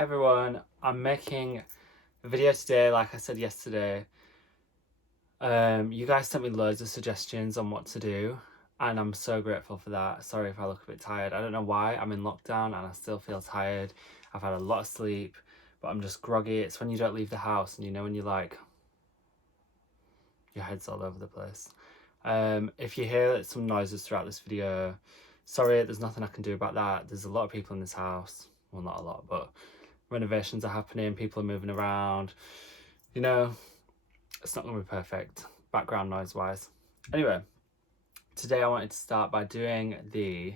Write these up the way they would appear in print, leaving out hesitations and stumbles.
Hi everyone, I'm making a video today like I said yesterday. You guys sent me loads of suggestions on what to do and I'm so grateful for that. Sorry if I look a bit tired. I don't know why. I'm in lockdown and I still feel tired. I've had a lot of sleep, but I'm just groggy. It's when you don't leave the house and you know when you're like, your head's all over the place. If you hear some noises throughout this video, sorry, there's nothing I can do about that. There's a lot of people in this house. Well, not a lot, but renovations are happening, people are moving around, you know, it's not going to be perfect background noise wise. Anyway, today I wanted to start by doing the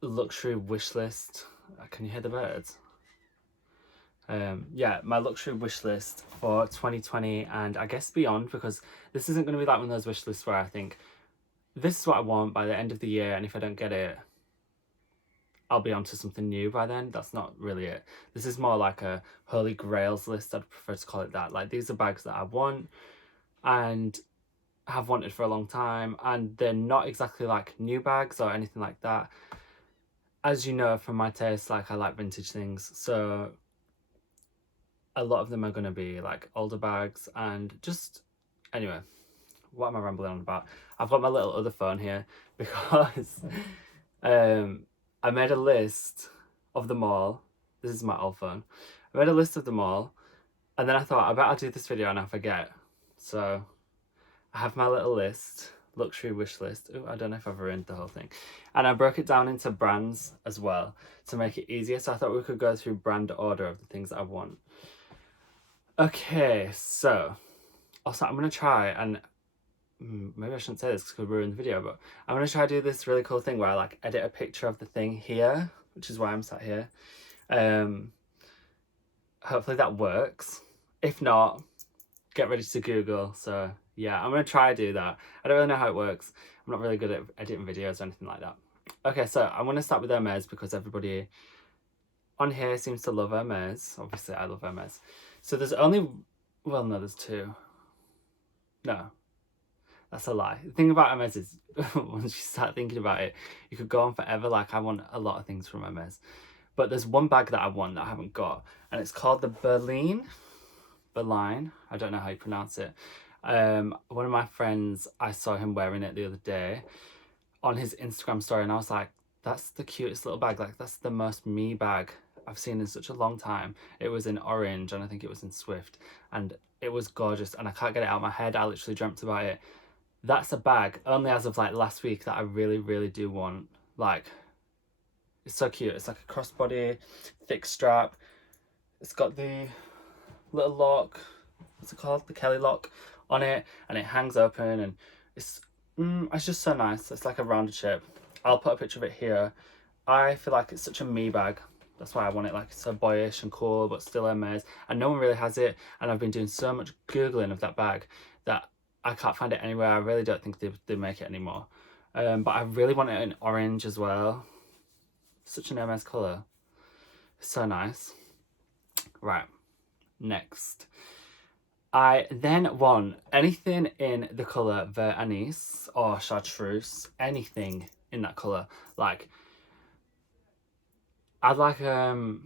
luxury wish list. Can you hear the birds? Yeah, my luxury wish list for 2020 and I guess beyond, because this isn't going to be like one of those wish lists where I think this is what I want by the end of the year and if I don't get it I'll be onto something new by then. That's not really it. This is more like a holy grails list. I'd prefer to call it that. Like, these are bags that I want and have wanted for a long time, and they're not exactly like new bags or anything like that. As you know from my taste, like, I like vintage things, so a lot of them are going to be like older bags. And just anyway, what am I rambling on about? I've got my little other phone here because I made a list of them all. This is my old phone. I made a list of them all, and then I thought I better do this video and I forget. So I have my little list, luxury wish list. Ooh, I don't know if I've ruined the whole thing. And I broke it down into brands as well to make it easier. So I thought we could go through brand order of the things that I want. Okay, so also I'm going to try and maybe I shouldn't say this because it could ruin the video, but I'm going to try to do this really cool thing where I like edit a picture of the thing here, which is why I'm sat here. Hopefully that works. If not, get ready to Google. So yeah, I'm going to try to do that. I don't really know how it works. I'm not really good at editing videos or anything like that. Okay, so I'm going to start with Hermes because everybody on here seems to love Hermes. Obviously, I love Hermes. So there's only, well, no, there's two. No. That's a lie. The thing about Hermes is, once you start thinking about it, you could go on forever. Like, I want a lot of things from Hermes. But there's one bag that I want that I haven't got. And it's called the Berline. I don't know how you pronounce it. One of my friends, I saw him wearing it the other day on his Instagram story. And I was like, that's the cutest little bag. Like, that's the most me bag I've seen in such a long time. It was in orange and I think it was in Swift. And it was gorgeous. And I can't get it out of my head. I literally dreamt about it. That's a bag only as of like last week that I really, really do want. Like, it's so cute. It's like a crossbody, thick strap. It's got the little lock, what's it called? The Kelly lock on it, and it hangs open, and it's just so nice. It's like a rounded shape. I'll put a picture of it here. I feel like it's such a me bag. That's why I want it. Like, it's so boyish and cool, but still Hermes. And no one really has it. And I've been doing so much Googling of that bag that I can't find it anywhere. I really don't think they make it anymore. But I really want it in orange as well. Such an Hermes colour. So nice. Right. Next. I then want anything in the colour Vert Anis or Chartreuse. Anything in that colour. Like, I'd like a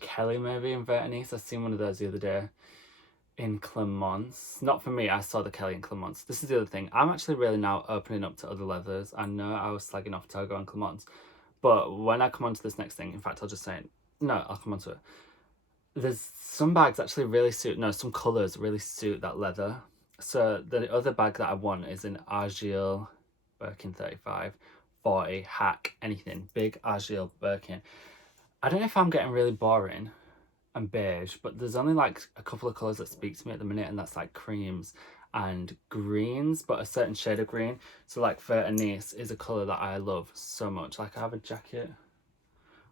Kelly maybe in Vert Anis. I seen one of those the other day in Clemence. Not for me, I saw the Kelly in Clemence. This is the other thing. I'm actually really now opening up to other leathers. I know I was slagging off Togo and Clemence, but when I come on to this next thing, in fact, I'll just say it. No, I'll come on to it. There's some bags actually really suit, no, some colours really suit that leather. So the other bag that I want is an Agile Birkin 35, 40, hack, anything. Big Agile Birkin. I don't know if I'm getting really boring and beige, but there's only like a couple of colours that speak to me at the minute, and that's like creams and greens, but a certain shade of green. So like Vert Anis is a colour that I love so much. Like, I have a jacket,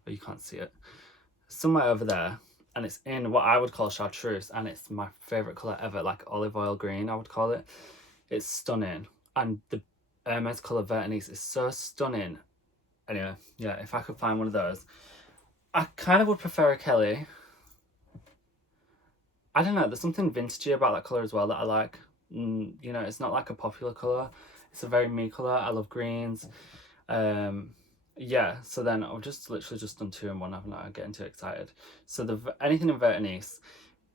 but you can't see it, somewhere over there, and it's in what I would call chartreuse, and it's my favourite colour ever, like olive oil green I would call it. It's stunning, and the Hermes colour Vert Anis is so stunning. Anyway, yeah, if I could find one of those. I kind of would prefer a Kelly. I don't know, there's something vintagey about that colour as well that I like. You know, it's not like a popular colour. It's a very me colour. I love greens. yeah, so then I've just literally just done 2 in 1, haven't I? I'm getting too excited. So anything in Vertenice,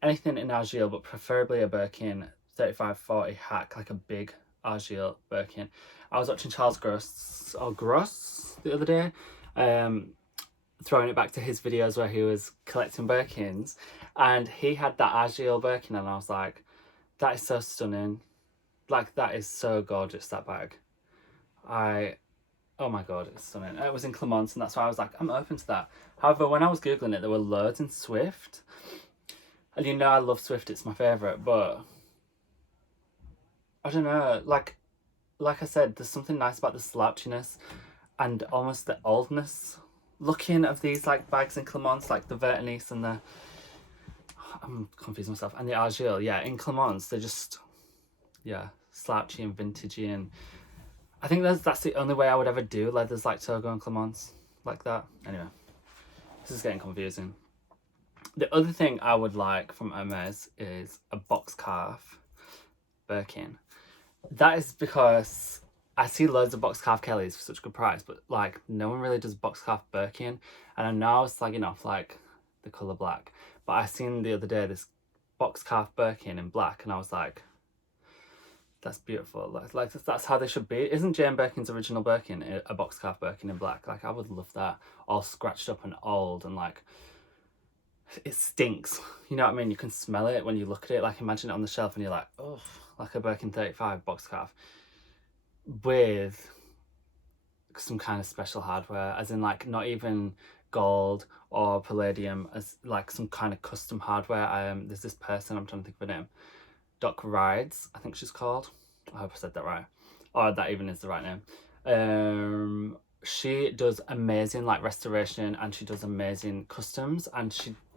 anything in Agile, but preferably a Birkin 3540 hack, like a big Agile Birkin. I was watching Charles Gross the other day, throwing it back to his videos where he was collecting Birkins, and he had that Agile Birkin, and I was like, that is so stunning. Like, that is so gorgeous, that bag. Oh my god, it's stunning. It was in Clermont, and that's why I was like, I'm open to that. However, when I was Googling it, there were loads in Swift. And you know I love Swift, it's my favourite, but I don't know, like I said, there's something nice about the slouchiness and almost the oldness looking of these like bags in Clermont, like the Vertenice and the, I'm confusing myself, and the Agile. Yeah, in Clermont, they're just, yeah, slouchy and vintagey, and I think that's the only way I would ever do leathers like Togo and Clermont like that. Anyway, this is getting confusing. The other thing I would like from Hermes is a box calf Birkin. That is because I see loads of box calf Kellys for such a good price, but like no one really does box calf Birkin. And I know I was slagging off like the colour black, but I seen the other day this box calf Birkin in black, and I was like, that's beautiful. Like that's how they should be. Isn't Jane Birkin's original Birkin a box calf Birkin in black? Like, I would love that. All scratched up and old, and like it stinks. You know what I mean? You can smell it when you look at it. Like, imagine it on the shelf and you're like, oh, like a Birkin 35 box calf with some kind of special hardware, as in like not even gold or palladium, as like some kind of custom hardware. There's this person, I'm trying to think of her name, Doc Rides, I think she's called. I hope I said that right, or that even is the right name. She does amazing like restoration, and she does amazing customs, and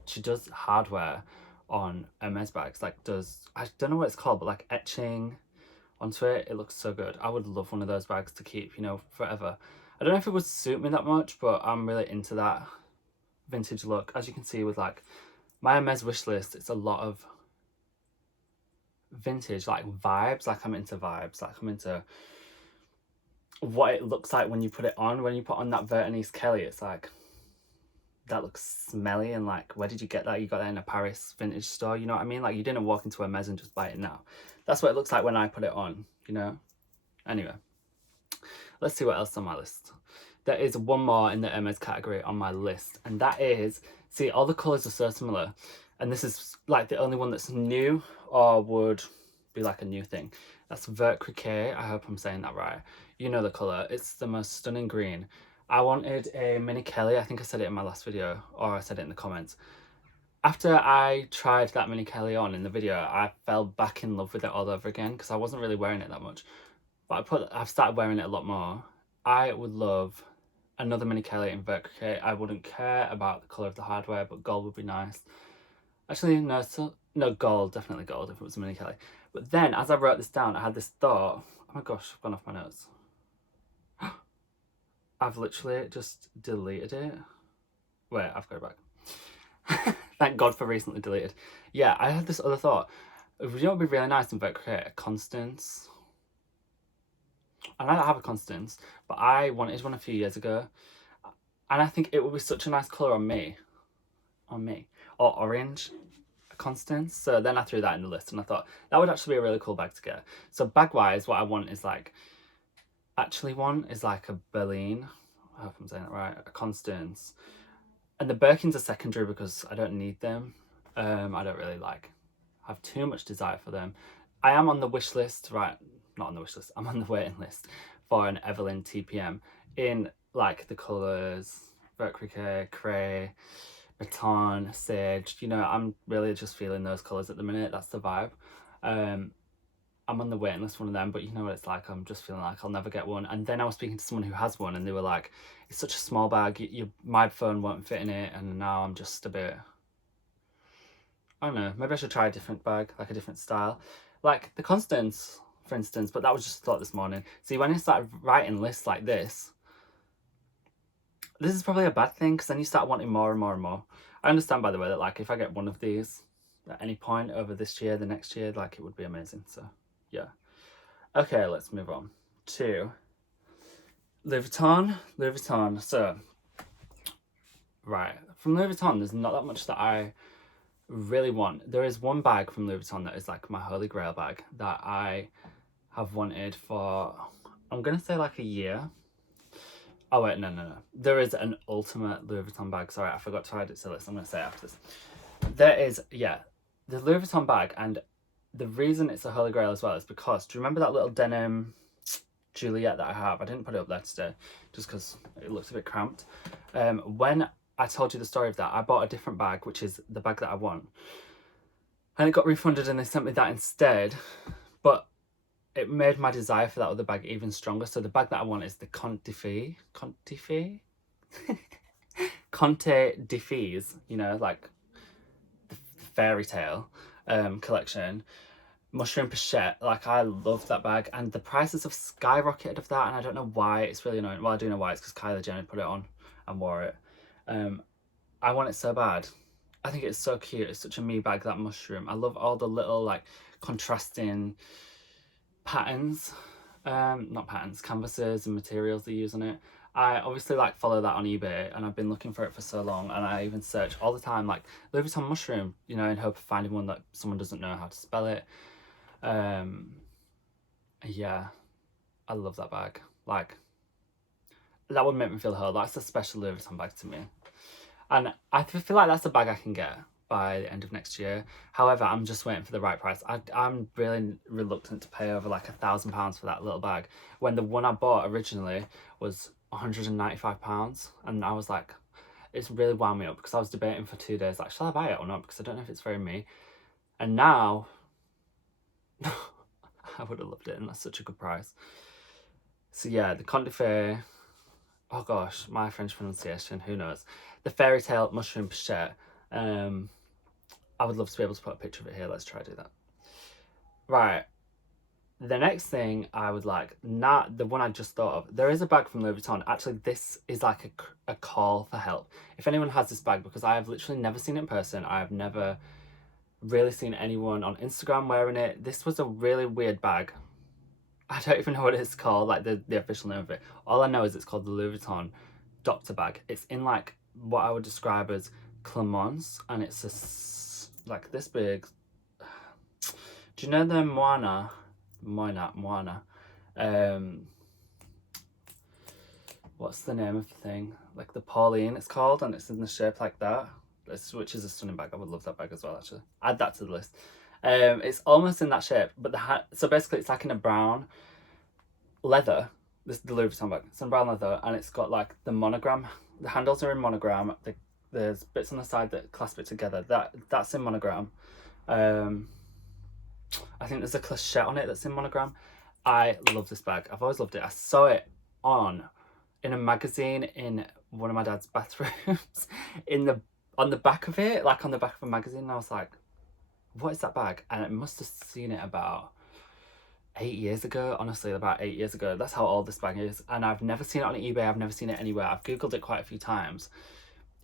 she does hardware on Hermes bags, like does, I don't know what it's called, but like etching onto it. It looks so good. I would love one of those bags to keep, you know, forever. I don't know if it would suit me that much, but I'm really into that vintage look. As you can see with like my Hermes wish list, it's a lot of vintage like vibes. Like, I'm into vibes. Like, I'm into what it looks like when you put it on. When you put on that Vertenice Kelly, it's like, that looks smelly, and like, where did you get that? You got that in a Paris vintage store, you know what I mean? Like, you didn't walk into a Hermes and just buy it now. That's what it looks like when I put it on, you know? Anyway, let's see what else on my list. There is one more in the Hermes category on my list, and that is, see, all the colours are so similar, and this is like the only one that's new or would be like a new thing. That's Vert Criquet. I hope I'm saying that right. You know the colour. It's the most stunning green. I wanted a mini Kelly. I think I said it in my last video, or I said it in the comments. After I tried that mini Kelly on in the video, I fell back in love with it all over again, because I wasn't really wearing it that much. But I've started wearing it a lot more. I would love another mini Kelly in Vert Criquet. I wouldn't care about the colour of the hardware, but gold would be nice. Actually, no, no, gold, definitely gold if it was a mini Kelly. But then, as I wrote this down, I had this thought. Oh my gosh, I've gone off my notes. I've literally just deleted it. Wait, I've got it back. Thank God for recently deleted. Yeah, I had this other thought. You know what would be really nice in Vert Criquet? A Constance. I don't have a Constance, but I wanted one a few years ago. And I think it would be such a nice colour on me. Or orange. A Constance. So then I threw that in the list, and I thought that would actually be a really cool bag to get. So bag-wise, what I want is like, like a Berlin. I hope I'm saying that right. A Constance. And the Birkins are secondary because I don't need them. I don't really have too much desire for them. I am on the wish list, right? Not on the wish list. I'm on the waiting list for an Evelyn TPM in like the colours Vert Criquet, Cray, Baton, Sage. You know, I'm really just feeling those colours at the minute. That's the vibe. I'm on the waiting list for one of them, but you know what it's like. I'm just feeling like I'll never get one. And then I was speaking to someone who has one, and they were like, it's such a small bag, my phone won't fit in it. And now I'm just a bit, I don't know, maybe I should try a different bag, like a different style. Like the Constance, for instance, but that was just a thought this morning. See, when I started writing lists like this is probably a bad thing, because then you start wanting more and more and more. I understand, by the way, that like if I get one of these at any point over this year, the next year, like it would be amazing. So yeah. Okay, let's move on to Louis Vuitton. So, right, from Louis Vuitton, there's not that much that I really want. There is one bag from Louis Vuitton that is like my holy grail bag that I have wanted for, I'm gonna say like a year. Oh wait, no. There is an ultimate Louis Vuitton bag. Sorry, I forgot to add it to the list. I'm gonna say it after this. There is, yeah, the Louis Vuitton bag, and the reason it's a holy grail as well is because, do you remember that little denim Juliet that I have? I didn't put it up there today just because it looks a bit cramped. When I told you the story of that, I bought a different bag, which is the bag that I want, and it got refunded and they sent me that instead, but it made my desire for that other bag even stronger. So the bag that I want is the Conte de Fees, you know, like the fairy tale collection. Mushroom pochette. Like, I love that bag, and the prices have skyrocketed of that, and I don't know why. It's really annoying. Well, I do know why. It's because Kylie Jenner put it on and wore it. I want it so bad. I think it's so cute. It's such a me bag, that mushroom. I love all the little like contrasting patterns, not patterns, canvases and materials they use on it. I obviously like follow that on eBay, and I've been looking for it for so long, and I even search all the time like Louis Vuitton mushroom, you know, in hope of finding one that someone doesn't know how to spell it. Yeah, I love that bag. Like, that would make me feel whole. That's a special Louis Vuitton bag to me, and I feel like that's a bag I can get by the end of next year. However, I'm just waiting for the right price. I'm really reluctant to pay over like £1,000 for that little bag, when the one I bought originally was £195, and I was like, it's really wound me up, because I was debating for 2 days, like, shall I buy it or not, because I don't know if it's very me. And now I would have loved it, and that's such a good price. So yeah, the Conte de Fées, oh gosh, my French pronunciation, who knows. The fairy tale mushroom pochette. I would love to be able to put a picture of it here. Let's try to do that. Right. The next thing I would like, not the one I just thought of. There is a bag from Louis Vuitton. Actually, this is like a call for help. If anyone has this bag, because I have literally never seen it in person. I have never really seen anyone on Instagram wearing it. This was a really weird bag. I don't even know what it's called, like the official name of it. All I know is it's called the Louis Vuitton Doctor Bag. It's in like what I would describe as Clemence, and it's like this big. Do you know the Moana? What's the name of the thing? Like the Pauline, it's called, and it's in the shape like that. Which is a stunning bag. I would love that bag as well, actually. Add that to the list. It's almost in that shape, but so basically it's like in a brown leather. This is the Louis Vuitton bag. It's in brown leather, and it's got like the monogram. The handles are in monogram. There's bits on the side that clasp it together. That's in monogram. I think there's a clochette on it that's in monogram. I love this bag. I've always loved it. I saw it in a magazine in one of my dad's bathrooms on the back of it, like on the back of a magazine, and I was like, what is that bag? And I must have seen it about 8 years ago. Honestly, about 8 years ago. That's how old this bag is. And I've never seen it on eBay. I've never seen it anywhere. I've googled it quite a few times.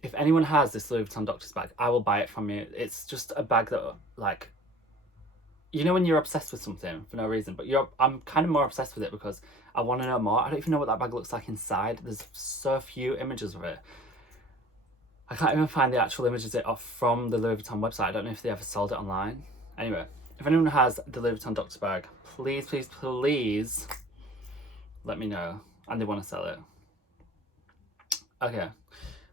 If anyone has this Louis Vuitton Doctor's bag, I will buy it from you. It's just a bag that, like, you know when you're obsessed with something for no reason, but I'm kind of more obsessed with it because I want to know more. I don't even know what that bag looks like inside. There's so few images of it. I can't even find the actual images from the Louis Vuitton website. I don't know if they ever sold it online. Anyway, if anyone has the Louis Vuitton Doctor Bag, please let me know. And they want to sell it. Okay,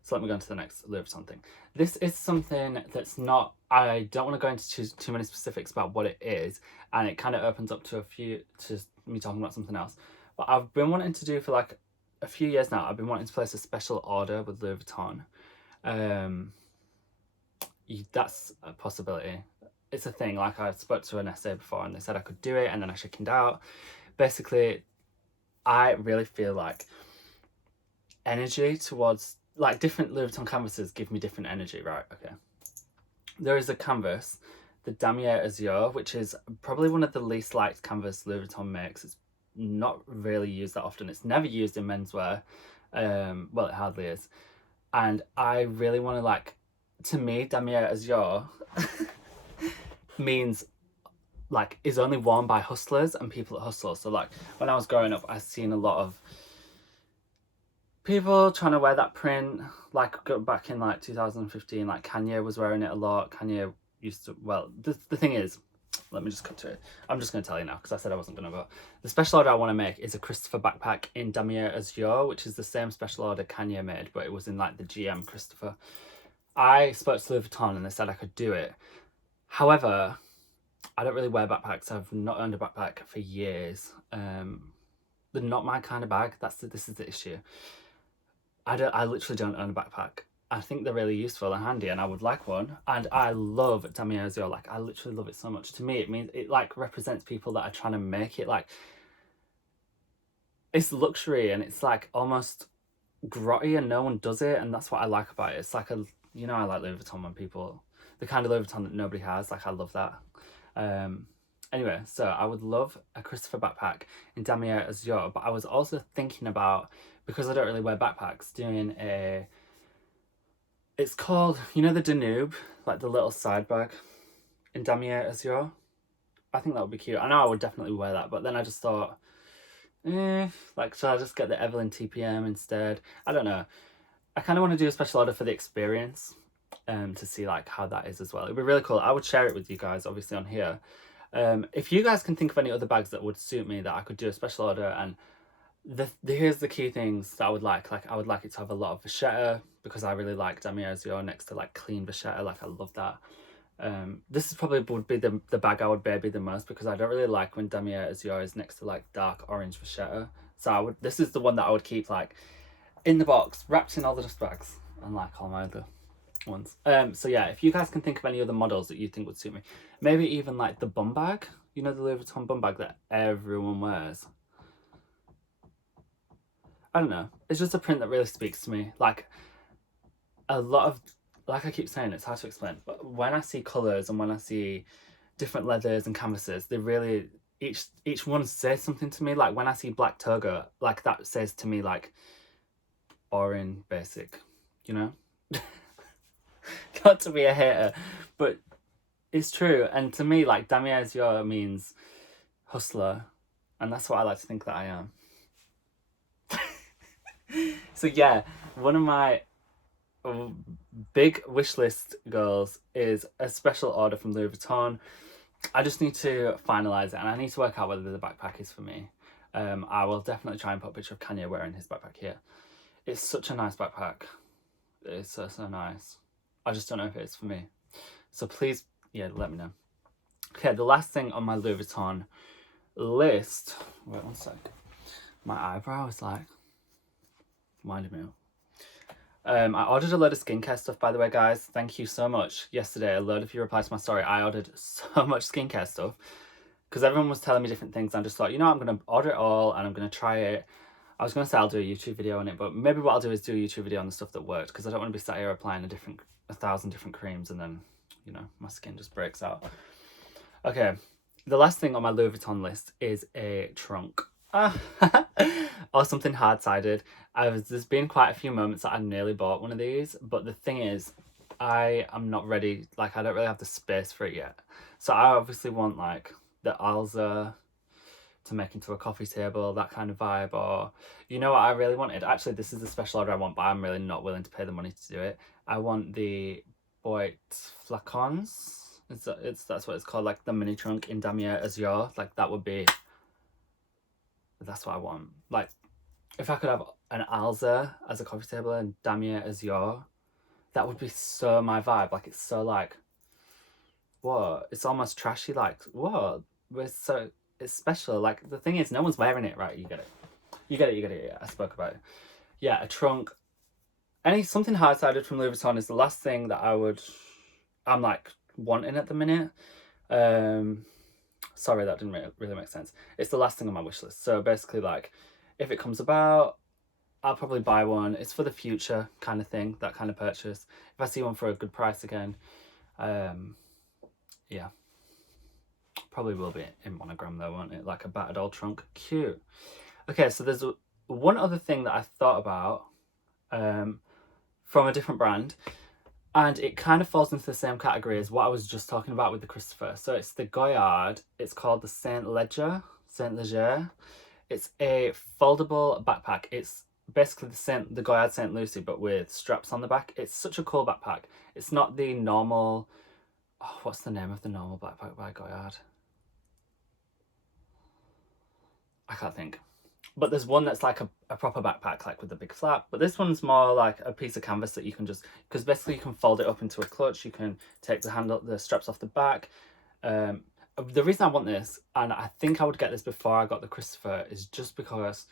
so let me go on to the next Louis Vuitton thing. This is something that's not, I don't want to go into too many specifics about what it is, and it kind of opens up to me talking about something else. But I've been wanting to do for like a few years now. I've been wanting to place a special order with Louis Vuitton. That's a possibility. It's a thing. Like, I spoke to an essay before and they said I could do it, and then I chickened out. Basically, I really feel like energy towards, like, different Louis Vuitton canvases give me different energy, right? Okay. There is a canvas, the Damier Azure, which is probably one of the least liked canvas Louis Vuitton makes. It's not really used that often. It's never used in menswear. Well, it hardly is. And I really want to, like, to me, Damier Azure means, like, is only worn by hustlers and people that hustle. So, like, when I was growing up, I've seen a lot of people trying to wear that print, like back in like 2015, like Kanye was wearing it a lot. Kanye used to, well, the thing is, let me just cut to it. I'm just going to tell you now because I said I wasn't going to, but the special order I want to make is a Christopher backpack in Damier Azure, which is the same special order Kanye made, but it was in like the GM Christopher. I spoke to Louis Vuitton and they said I could do it. However, I don't really wear backpacks. I've not owned a backpack for years. They're not my kind of bag. This is the issue. I literally don't own a backpack. I think they're really useful and handy, and I would like one. And I love Damier Azure. Like, I literally love it so much. To me, it means it like represents people that are trying to make it like, it's luxury and it's like almost grotty and no one does it, and that's what I like about it. It's like a, you know, I like Louis Vuitton when people, the kind of Louis Vuitton that nobody has. Like, I love that. Anyway, so I would love a Christopher backpack in Damier Azure, but I was also thinking about, because I don't really wear backpacks, doing a, it's called, you know, the Danube, like the little side bag in Damier Azure. I think that would be cute. I know I would definitely wear that, but then I just thought, like, should I just get the Evelyn TPM instead? I don't know. I kind of want to do a special order for the experience, to see like how that is as well. It'd be really cool. I would share it with you guys, obviously, on here. If you guys can think of any other bags that would suit me that I could do a special order, and here's the key things that I would like I would like it to have a lot of vachetta, because I really like Damier Azure next to like clean vachetta. Like, I love that. This is probably would be the bag I would baby the most, because I don't really like when Damier Azure is next to like dark orange vachetta. So this is the one that I would keep like in the box, wrapped in all the dust bags, and like all my other ones. So yeah, if you guys can think of any other models that you think would suit me, maybe even like the bum bag, you know, the Louis Vuitton bum bag that everyone wears. I don't know, it's just a print that really speaks to me. Like, a lot of, like I keep saying, it's hard to explain, but when I see colours and when I see different leathers and canvases, they really, each one says something to me. Like, when I see black toga, like, that says to me like boring, basic, you know. Not to be a hater, but it's true. And to me, like, Damier Azure means hustler, and that's what I like to think that I am. So yeah, one of my big wish list goals is a special order from Louis Vuitton. I just need to finalise it, and I need to work out whether the backpack is for me. I will definitely try and put a picture of Kanye wearing his backpack here. It's such a nice backpack. It's so nice. I just don't know if it is for me. So please, yeah, let me know. Okay, the last thing on my Louis Vuitton list. Wait one sec. My eyebrow is like winding me up. I ordered a load of skincare stuff, by the way, guys. Thank you so much. Yesterday, a load of you replied to my story. I ordered so much skincare stuff because everyone was telling me different things. I just thought, you know, I'm going to order it all and I'm going to try it. I was going to say I'll do a YouTube video on it, but maybe what I'll do is do a YouTube video on the stuff that worked, because I don't want to be sat here applying 1,000 different creams and then, you know, my skin just breaks out. Okay, the last thing on my Louis Vuitton list is a trunk. Or something hard-sided. There's been quite a few moments that I nearly bought one of these, but the thing is, I am not ready. Like, I don't really have the space for it yet. So I obviously want like the Alza to make into a coffee table, that kind of vibe. Or, you know what I really wanted? Actually, this is the special order I want, but I'm really not willing to pay the money to do it. I want the Boit flacons. That's what it's called, like the mini trunk in Damier Azure. Like, that would be, that's what I want. Like, if I could have an Alza as a coffee table and Damier Azure, that would be so my vibe. Like, it's so like, what? It's almost trashy. Like, what? It's special. Like, the thing is, no one's wearing it, right? You get it. You get it. Yeah, I spoke about it. Yeah, a trunk. Something hard-sided from Louis Vuitton is the last thing that I'm like wanting at the minute. Sorry, that didn't really make sense. It's the last thing on my wish list. So basically, like, if it comes about, I'll probably buy one. It's for the future kind of thing, that kind of purchase. If I see one for a good price again, yeah. Probably will be in monogram though, won't it? Like a battered old trunk. Cute. Okay, so there's one other thing that I thought about from a different brand, and it kind of falls into the same category as what I was just talking about with the Christopher. So it's the Goyard. It's called the Legere. It's a foldable backpack. It's basically the Goyard St. Lucie, but with straps on the back. It's such a cool backpack. It's not the normal, oh, what's the name of the normal backpack by Goyard? I can't think. But there's one that's like a proper backpack, like with a big flap. But this one's more like a piece of canvas that you can just, because basically you can fold it up into a clutch. You can take the straps off the back. The reason I want this, and I think I would get this before I got the Christopher, is just because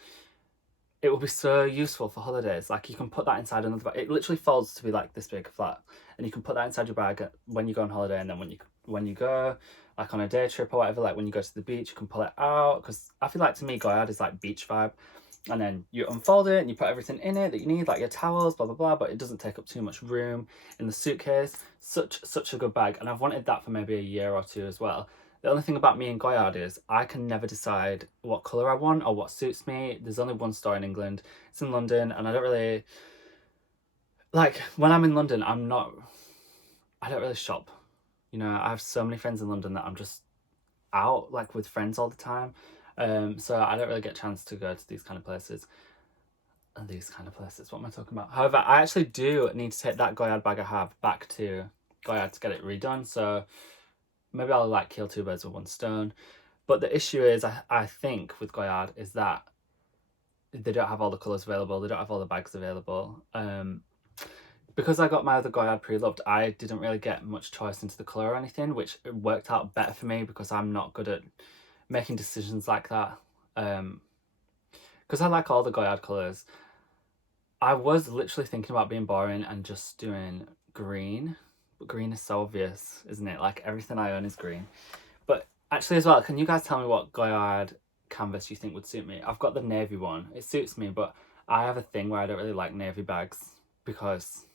it will be so useful for holidays. Like you can put that inside another bag. It literally folds to be like this big flat, and you can put that inside your bag when you go on holiday, and then when you go like on a day trip or whatever, like when you go to the beach, you can pull it out. Because I feel like, to me, Goyard is like beach vibe. And then you unfold it and you put everything in it that you need, like your towels, blah blah blah, but it doesn't take up too much room in the suitcase. Such a good bag, and I've wanted that for maybe a year or two as well. The only thing about me and Goyard is I can never decide what colour I want or what suits me. There's only one store in England. It's in London, and I don't really... Like, when I'm in London, I don't really shop. You know, I have so many friends in London that I'm just out, like, with friends all the time. So I don't really get a chance to go to these kind of places. What am I talking about? However, I actually do need to take that Goyard bag I have back to Goyard to get it redone. So maybe I'll like kill two birds with one stone. But the issue is, I think with Goyard is that they don't have all the colours available. They don't have all the bags available. Because I got my other Goyard pre-loved, I didn't really get much choice into the colour or anything, which worked out better for me because I'm not good at making decisions like that. Because I like all the Goyard colours. I was literally thinking about being boring and just doing green. But green is so obvious, isn't it? Like, everything I own is green. But actually as well, can you guys tell me what Goyard canvas you think would suit me? I've got the navy one. It suits me, but I have a thing where I don't really like navy bags because,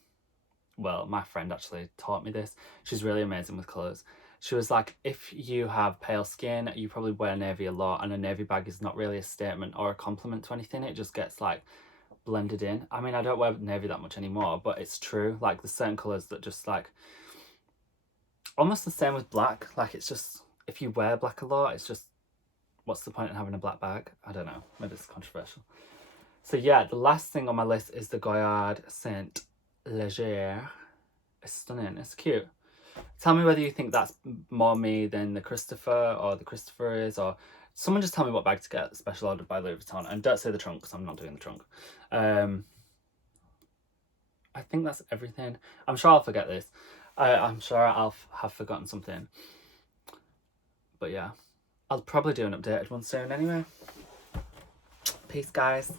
well, my friend actually taught me this. She's really amazing with colours. She was like, if you have pale skin, you probably wear navy a lot, and a navy bag is not really a statement or a compliment to anything. It just gets like blended in. I mean, I don't wear navy that much anymore, but it's true. Like, there's certain colours that just like, almost the same with black. Like, it's just, if you wear black a lot, it's just, what's the point in having a black bag? I don't know. Maybe it's controversial. So yeah, the last thing on my list is the Goyard Saint Legere. It's stunning. It's cute. Tell me whether you think that's more me than the Christopher, or the Christopher is, or someone just tell me what bag to get special ordered by Louis Vuitton. And don't say the trunk, because I'm not doing the trunk. I think that's everything. I'm sure I'll forget this. I'm sure I'll have forgotten something. But yeah, I'll probably do an updated one soon anyway. Peace, guys.